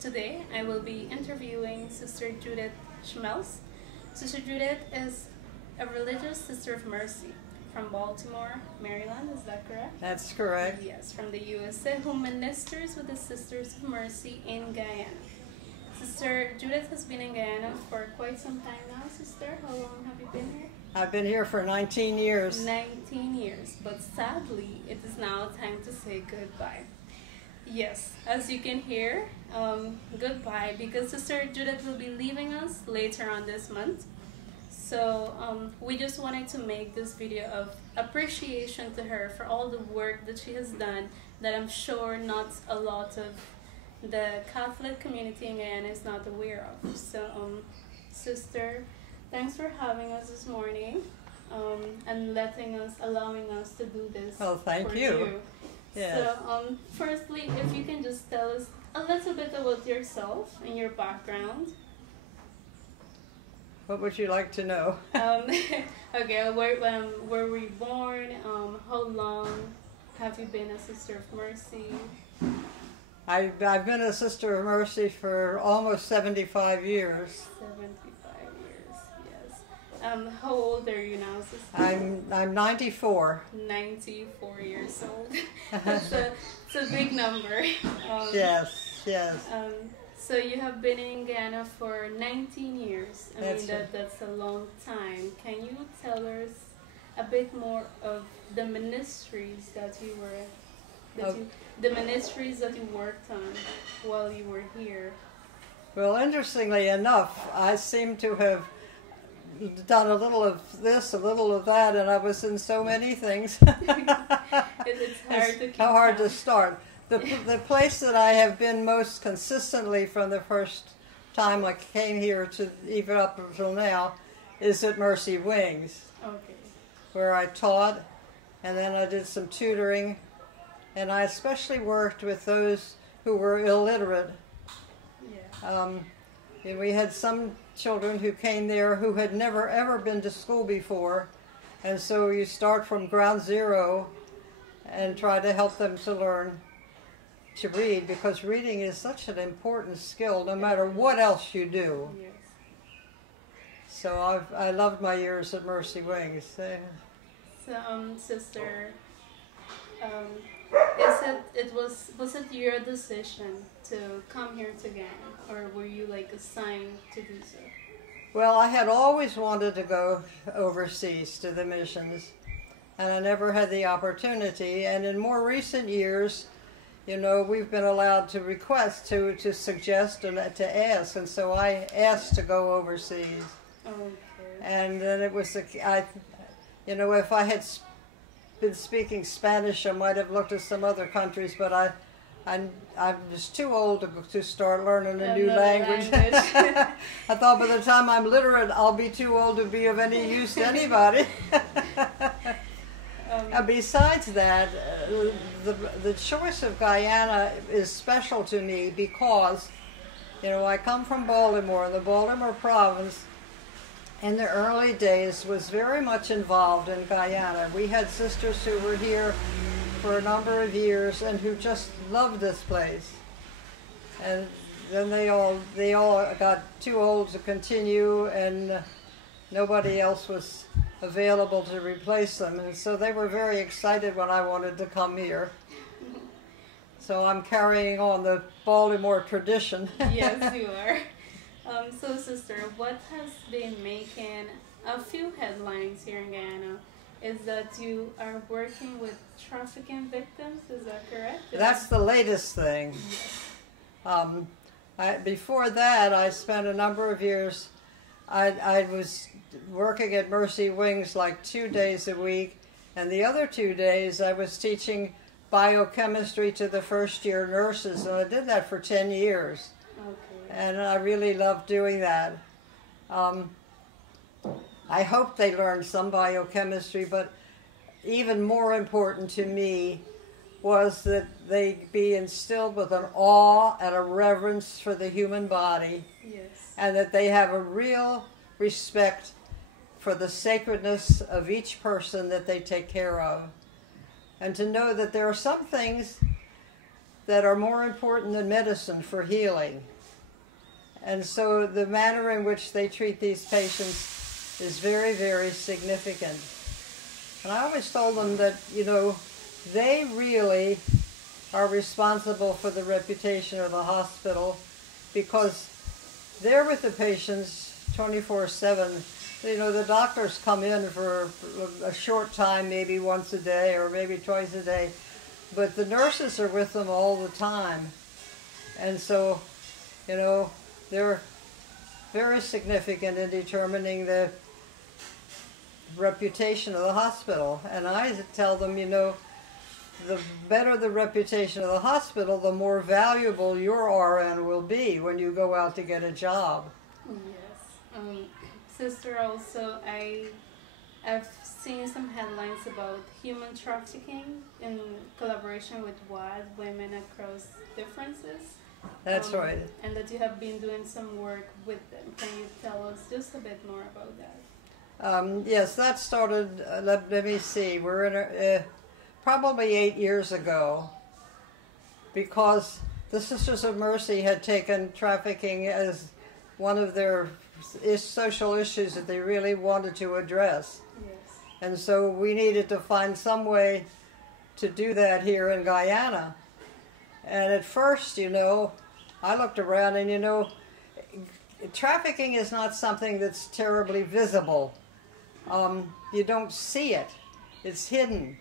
Today I will be interviewing Sister Judith Schmelz. Sister Judith is a religious sister of mercy from Baltimore, Maryland. Is that correct? That's correct. Yes, from the USA, who ministers with the Sisters of Mercy in Guyana. Sister Judith has been in Guyana for quite some time now. Sister, how long have you been here? I've been here for 19 years. 19 years, but sadly it is now time to say goodbye. Yes, as you can hear, goodbye, because Sister Judith will be leaving us later on this month. So we just wanted to make this video of appreciation to her for all the work that she has done that I'm sure not a lot of the Catholic community in Guyana is not aware of. So Sister, thanks for having us this morning and allowing us to do this. Oh, thank you. Yes. So firstly, if you can just tell us a little bit about yourself and your background. What would you like to know? Okay, where were you born? How long have you been a Sister of Mercy? I've been a Sister of Mercy for almost 75 years. 75 years, yes. How old are you now, Sister? I'm 94. 94 years old. It's a big number. Yes, yes. So you have been in Guyana for 19 years. I mean, that's a long time. Can you tell us a bit more of the ministries that you worked on while you were here? Well, interestingly enough, I seem to have done a little of this, a little of that, and I was in so many things. It's hard to keep how hard count. to start. The place that I have been most consistently from the first time I came here to even up until now is at Mercy Wings, Okay. where I taught, and then I did some tutoring, and I especially worked with those who were illiterate. Yeah. And we had some children who came there who had never ever been to school before, and so you start from ground zero and try to help them to learn to read, because reading is such an important skill no matter what else you do. Yes. So I loved my years at Mercy Wings. So, Sister, was it your decision to come here to Guyana, or were you like assigned to do so? Well, I had always wanted to go overseas to the missions, and I never had the opportunity. And in more recent years, you know, we've been allowed to request, to suggest, and to ask, and so I asked to go overseas. Okay. And then it was, you know, if I had been speaking Spanish, I might have looked at some other countries, but I'm just too old to start learning a new language. I thought by the time I'm literate, I'll be too old to be of any use to anybody. Besides that, the choice of Guyana is special to me because, you know, I come from Baltimore. The Baltimore province in the early days was very much involved in Guyana. We had sisters who were here for a number of years and who just loved this place. And then they all got too old to continue, and nobody else was available to replace them, and so they were very excited when I wanted to come here. So I'm carrying on the Baltimore tradition. Yes, you are. So, Sister, what has been making a few headlines here in Guyana is that you are working with trafficking victims. Is that correct? That's the latest thing. Before that, I spent a number of years. I was working at Mercy Wings like 2 days a week, and the other 2 days I was teaching biochemistry to the first-year nurses, and I did that for 10 years. Okay. And I really loved doing that. I hope they learned some biochemistry, but even more important to me was that they be instilled with an awe and a reverence for the human body. Yes. And that they have a real respect for the sacredness of each person that they take care of. And to know that there are some things that are more important than medicine for healing. And so the manner in which they treat these patients is very, very significant. And I always told them that, you know, they really are responsible for the reputation of the hospital because they're with the patients 24/7. You know, the doctors come in for a short time, maybe once a day or maybe twice a day, but the nurses are with them all the time. And so, you know, they're very significant in determining the reputation of the hospital. And I tell them, you know, the better the reputation of the hospital, the more valuable your RN will be when you go out to get a job. Yes. Sister, also, I've seen some headlines about human trafficking in collaboration with WAD, Women Across Differences. That's right. And that you have been doing some work with them. Can you tell us just a bit more about that? Yes, that started, let me see, we're in probably 8 years ago, because the Sisters of Mercy had taken trafficking as one of their social issues that they really wanted to address. Yes. And so we needed to find some way to do that here in Guyana. And at first, you know, I looked around and, you know, trafficking is not something that's terribly visible. You don't see it. It's hidden.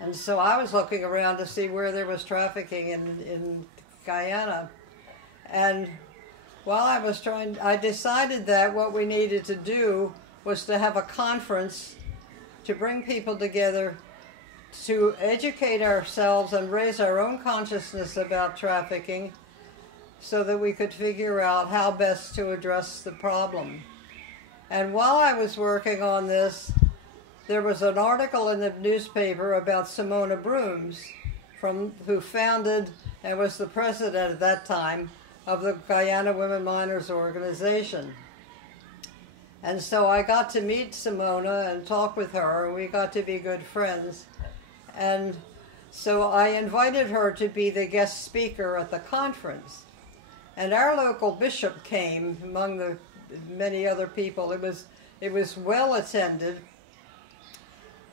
And so I was looking around to see where there was trafficking in Guyana. And while I was trying, I decided that what we needed to do was to have a conference to bring people together to educate ourselves and raise our own consciousness about trafficking so that we could figure out how best to address the problem. And while I was working on this, there was an article in the newspaper about Simona Brooms, who founded and was the president at that time of the Guyana Women Miners Organization. And so I got to meet Simona and talk with her, and we got to be good friends. And so I invited her to be the guest speaker at the conference. And our local bishop came among the many other people. It was well attended.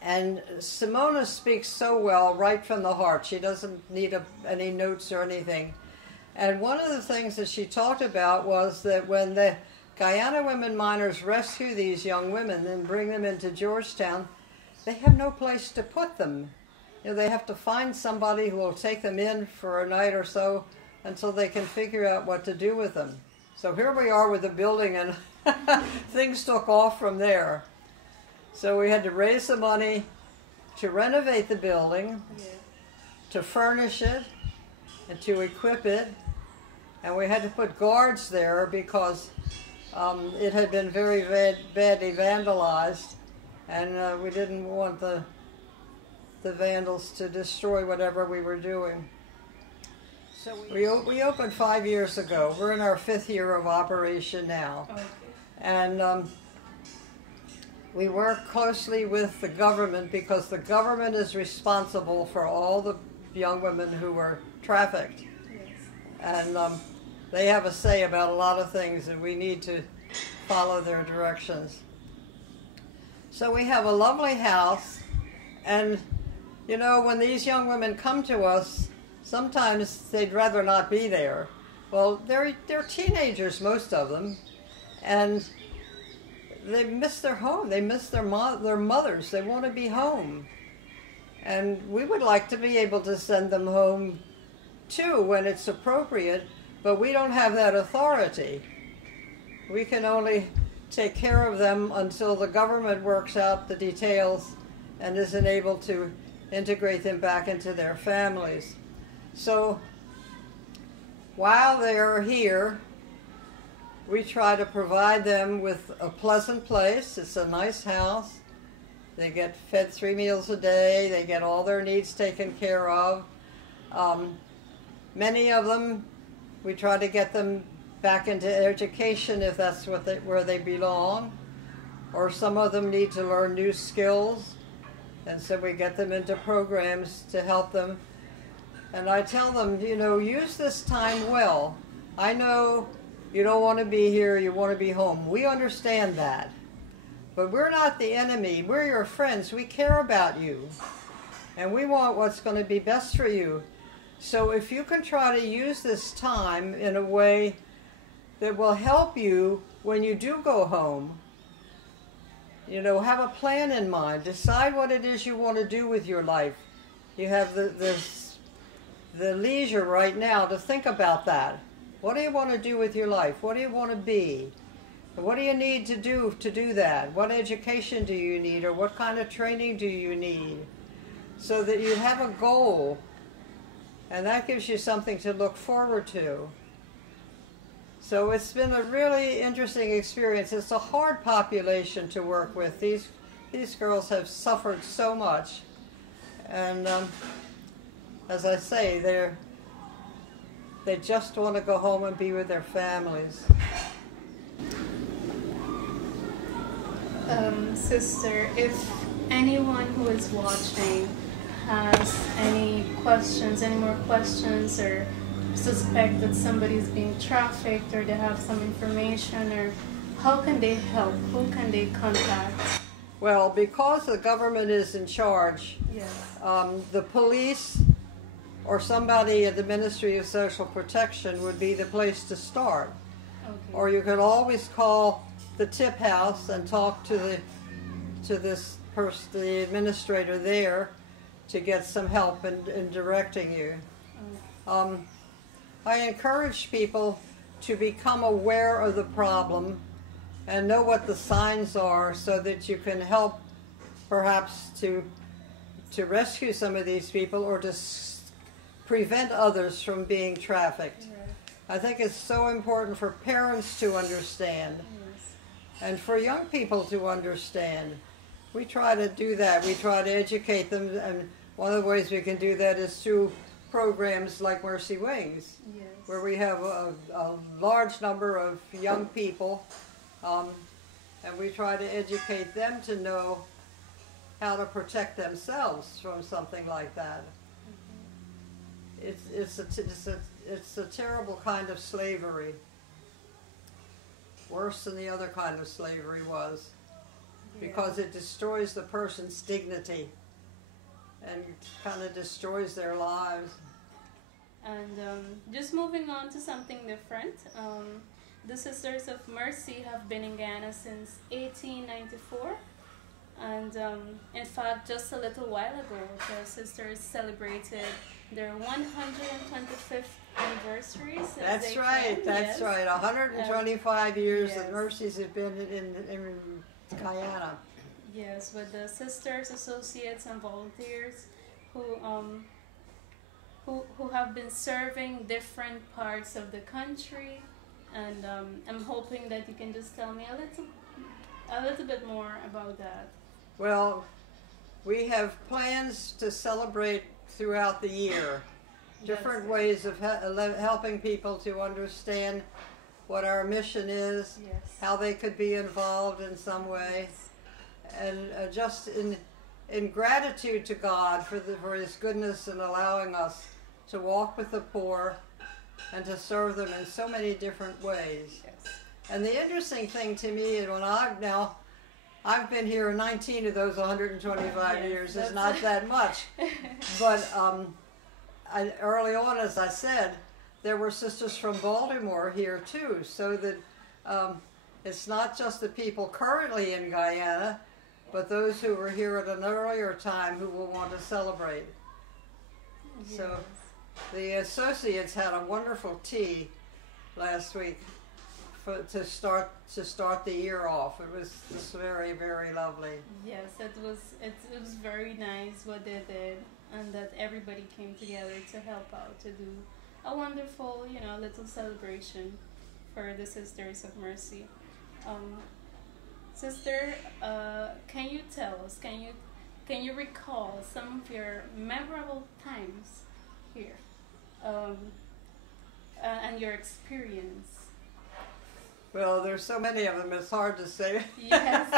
And Simona speaks so well right from the heart. She doesn't need any notes or anything. And one of the things that she talked about was that when the Guyana women miners rescue these young women and bring them into Georgetown, they have no place to put them. You know, they have to find somebody who will take them in for a night or so until they can figure out what to do with them. So here we are with the building, and things took off from there. So we had to raise the money to renovate the building, to furnish it, and to equip it. And we had to put guards there because it had been very badly vandalized, and we didn't want the vandals to destroy whatever we were doing. So we opened 5 years ago. We're in our 5th year of operation now. Okay. And we work closely with the government because the government is responsible for all the young women who were trafficked. Yes. And they have a say about a lot of things, and we need to follow their directions. So we have a lovely house, and you know, when these young women come to us, sometimes they'd rather not be there. Well, they're teenagers, most of them, and they miss their home. They miss their mothers. They want to be home. And we would like to be able to send them home, too, when it's appropriate, but we don't have that authority. We can only take care of them until the government works out the details and isn't able to integrate them back into their families. So while they're here, we try to provide them with a pleasant place. It's a nice house. They get fed 3 meals a day. They get all their needs taken care of. Many of them, we try to get them back into education if that's where they belong. Or some of them need to learn new skills. And so we get them into programs to help them And I tell them, you know, use this time well. I know you don't want to be here, you want to be home. We understand that. But we're not the enemy. We're your friends. We care about you. And we want what's going to be best for you. So if you can try to use this time in a way that will help you when you do go home, you know, have a plan in mind. Decide what it is you want to do with your life. You have the leisure right now to think about that. What do you want to do with your life? What do you want to be? What do you need to do that? What education do you need, or what kind of training do you need? So that you have a goal, and that gives you something to look forward to. So it's been a really interesting experience. It's a hard population to work with. These girls have suffered so much, and as I say, they just want to go home and be with their families. Sister, if anyone who is watching has any questions, any more questions, or suspect that somebody is being trafficked, or they have some information, or how can they help? Who can they contact? Well, because the government is in charge, Yes. The police or somebody at the Ministry of Social Protection would be the place to start. Okay. Or you could always call the tip house and talk to this person, the administrator there, to get some help in directing you. I encourage people to become aware of the problem and know what the signs are, so that you can help perhaps to rescue some of these people, or to prevent others from being trafficked. Right. I think it's so important for parents to understand, and for young people to understand. We try to do that. We try to educate them, and one of the ways we can do that is through programs like Mercy Wings, Yes. where we have a large number of young people, and we try to educate them to know how to protect themselves from something like that. It's a terrible kind of slavery, worse than the other kind of slavery was, because it destroys the person's dignity and kind of destroys their lives. And just moving on to something different, the Sisters of Mercy have been in Guyana since 1894. And in fact, just a little while ago, the sisters celebrated their 125th anniversary. That's right, that's right. 125 years that Mercies have been in Guyana. Yes, with the sisters, associates, and volunteers who have been serving different parts of the country. And I'm hoping that you can just tell me a little bit more about that. Well, we have plans to celebrate throughout the year, different ways of helping people to understand what our mission is, how they could be involved in some way, and just in gratitude to God for His goodness in allowing us to walk with the poor and to serve them in so many different ways. And the interesting thing to me is, when I've been here 19 of those 125 years. It's not that much. But early on, as I said, there were sisters from Baltimore here too, so that it's not just the people currently in Guyana, but those who were here at an earlier time who will want to celebrate. Yes. So the associates had a wonderful tea last week to start the year off. It was just very, very lovely. Yes, it was very nice what they did, and that everybody came together to help out, to do a wonderful, little celebration for the Sisters of Mercy. Sister, can you tell us? Can you recall some of your memorable times here, and your experience? Well, there's so many of them, it's hard to say. Yes.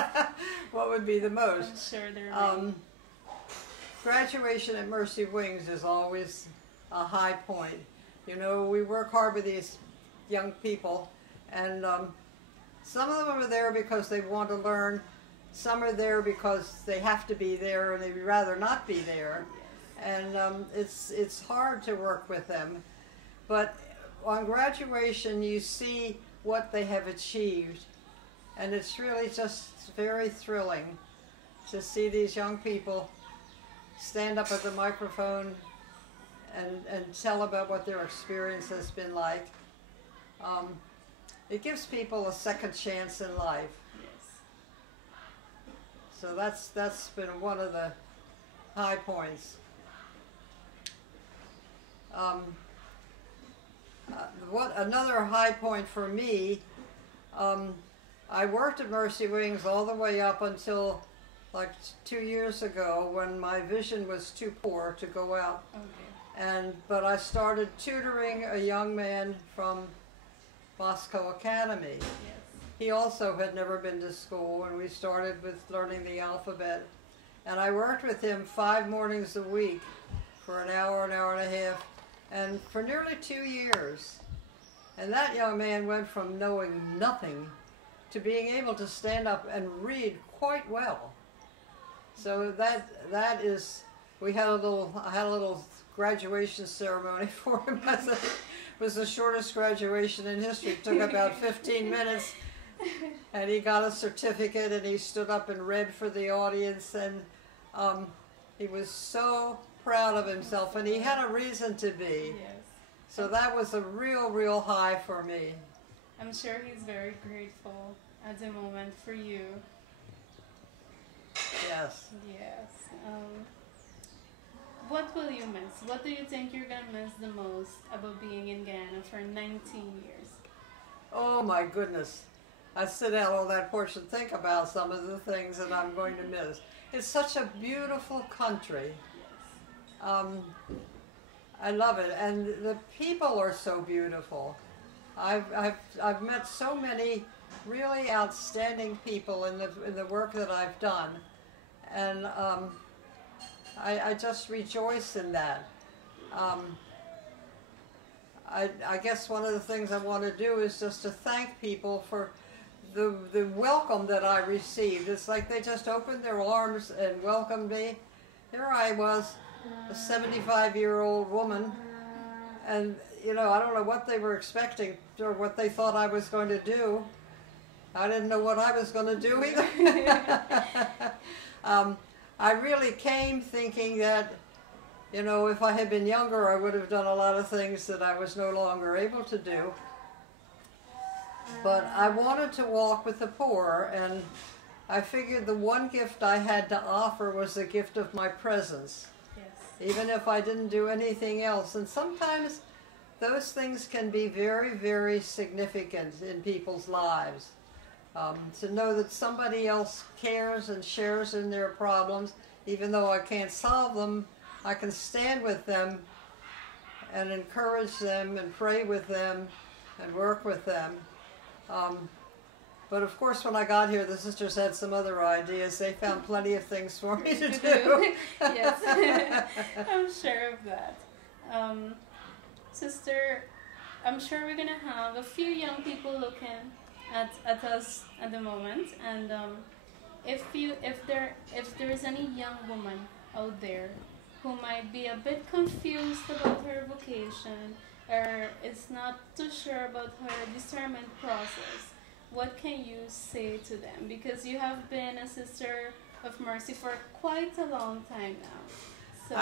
What would be the most. I'm sure there are many. Graduation at Mercy Wings is always a high point. You know, we work hard with these young people, and some of them are there because they want to learn. Some are there because they have to be there and they'd rather not be there. And it's hard to work with them. But on graduation, you see what they have achieved. And it's really just very thrilling to see these young people stand up at the microphone and tell about what their experience has been like. It gives people a second chance in life. Yes. So that's been one of the high points. What another high point for me, I worked at Mercy Wings all the way up until like 2 years ago when my vision was too poor to go out. Okay. But I started tutoring a young man from Bosco Academy. Yes. He also had never been to school, and we started with learning the alphabet. And I worked with him 5 mornings a week for an hour and a half, and for nearly 2 years. And that young man went from knowing nothing to being able to stand up and read quite well. So that is, I had a little graduation ceremony for him. It was the shortest graduation in history. It took about 15 minutes, and he got a certificate, and he stood up and read for the audience, and he was so proud of himself, and he had a reason to be. Yes. So that was a real high for me. I'm sure he's very grateful at the moment for you. Yes. Yes. What will you miss? What do you think you're going to miss the most about being in Guyana for 19 years? Oh my goodness. I sit out on that porch and think about some of the things that I'm going to miss. It's such a beautiful country. Yes. I love it, and the people are so beautiful. I've met so many really outstanding people in the work that I've done, and I just rejoice in that. I guess one of the things I want to do is just to thank people for the welcome that I received. It's like they just opened their arms and welcomed me. Here I was, a 75-year-old woman, and you know, I don't know what they were expecting or what they thought I was going to do. I didn't know what I was going to do either. I really came thinking that, you know, if I had been younger, I would have done a lot of things that I was no longer able to do. But I wanted to walk with the poor, and I figured the one gift I had to offer was the gift of my presence. Yes. Even if I didn't do anything else. And sometimes those things can be very significant in people's lives. To know that somebody else cares and shares in their problems, even though I can't solve them, I can stand with them and encourage them and pray with them and work with them. But of course, when I got here, the sisters had some other ideas. They found plenty of things for me to do. Yes, I'm sure of that. Sister, I'm sure we're going to have a few young people looking at us at the moment, and if there's any young woman out there who might be a bit confused about her vocation or is not too sure about her discernment process, what can you say to them? Because you have been a Sister of Mercy for quite a long time now. So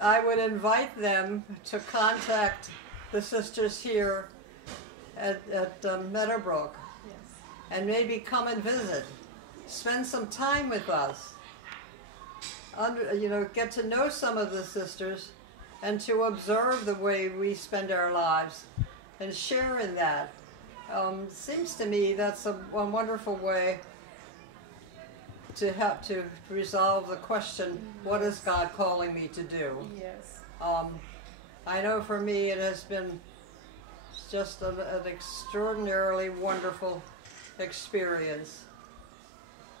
I would invite them to contact the sisters here at Meadowbrook. Yes. And maybe come and visit. Spend some time with us. Get to know some of the sisters and to observe the way we spend our lives and share in that. Seems to me that's a wonderful way to help to resolve the question, what is God calling me to do? Yes. I know for me it has been just an extraordinarily wonderful experience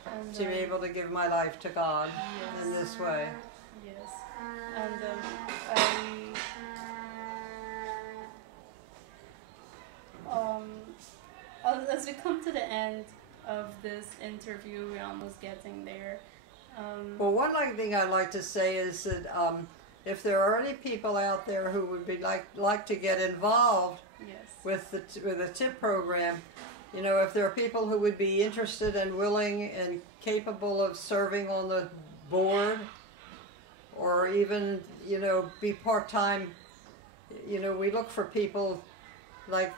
And, to be able to give my life to God yes. in this way. Yes. And as we come to the end of this interview, we're almost getting there. Well, one thing I'd like to say is that if there are any people out there who would be like to get involved with the TIP program, you know, if there are people who would be interested and willing and capable of serving on the board, or even, you know, be part-time, you know, we look for people like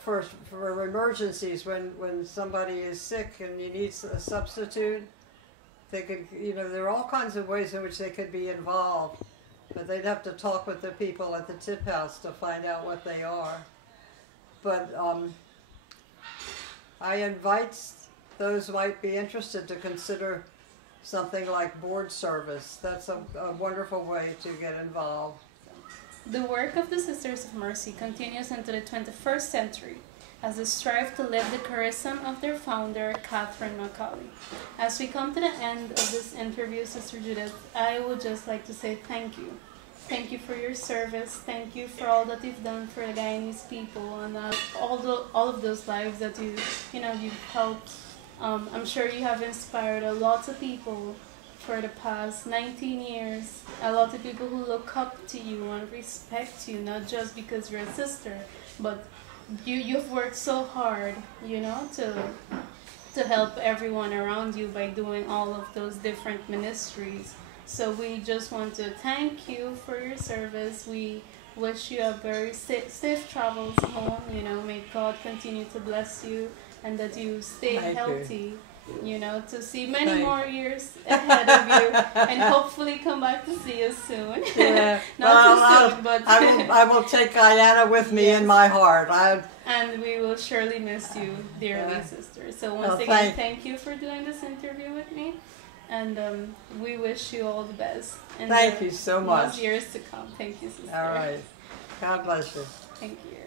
for emergencies when somebody is sick and you need a substitute. They could, you know, there are all kinds of ways in which they could be involved, but they'd have to talk with the people at the tip house to find out what they are. But I invite those who might be interested to consider something like board service. That's a wonderful way to get involved. The work of the Sisters of Mercy continues into the 21st century as they strive to live the charism of their founder, Catherine McCauley. As we come to the end of this interview, Sister Judith, I would just like to say thank you. Thank you for your service. Thank you for all that you've done for the Guyanese people and all of those lives that you've helped. I'm sure you have inspired a lot of people for the past 19 years. A lot of people who look up to you and respect you, not just because you're a sister, but you've worked so hard, you know, to help everyone around you by doing all of those different ministries. So we just want to thank you for your service. We wish you a very safe travels home. You know, may God continue to bless you and that you stay healthy. You know, to see many more years ahead of you, and hopefully come back to see us soon. Yeah. Not too soon, but I will take Guyana with me in my heart. And we will surely miss you, dearly, sister. So once again, thank you for doing this interview with me, and we wish you all the best. And thank you so much. Years to come. Thank you, sister. All right. God bless you. Thank you.